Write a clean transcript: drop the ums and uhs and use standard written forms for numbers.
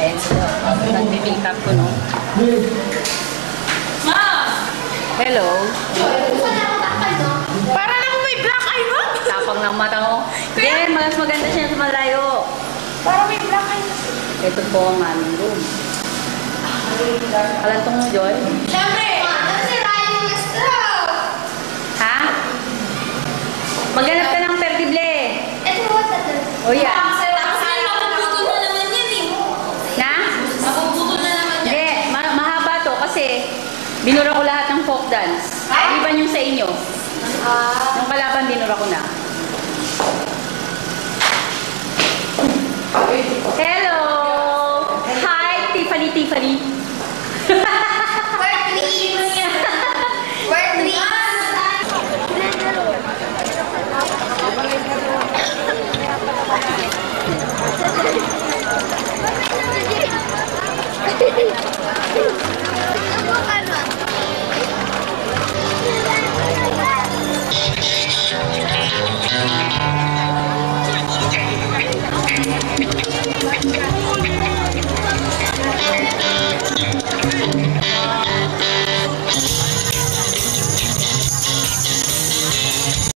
Ayan sila. Nag-make up ko, no? Ma! Hello. Para lang may black eye mo? Tapang ng mata ko. Then, mas maganda siya sa malayo. Para may black eye. Ito po ang aming room. Alantong mo, Joy? Siyempre! Ha? Maghanap ka ng perdible. O yan. Tapos na mapuputol na naman yan eh. Na? Mapuputol na naman yan. Hindi. Mahaba to kasi binura ko lahat ng folk dance. Iban yung sa inyo. Yung kalaban, binura ko na. Hello! Hi, Tiffany.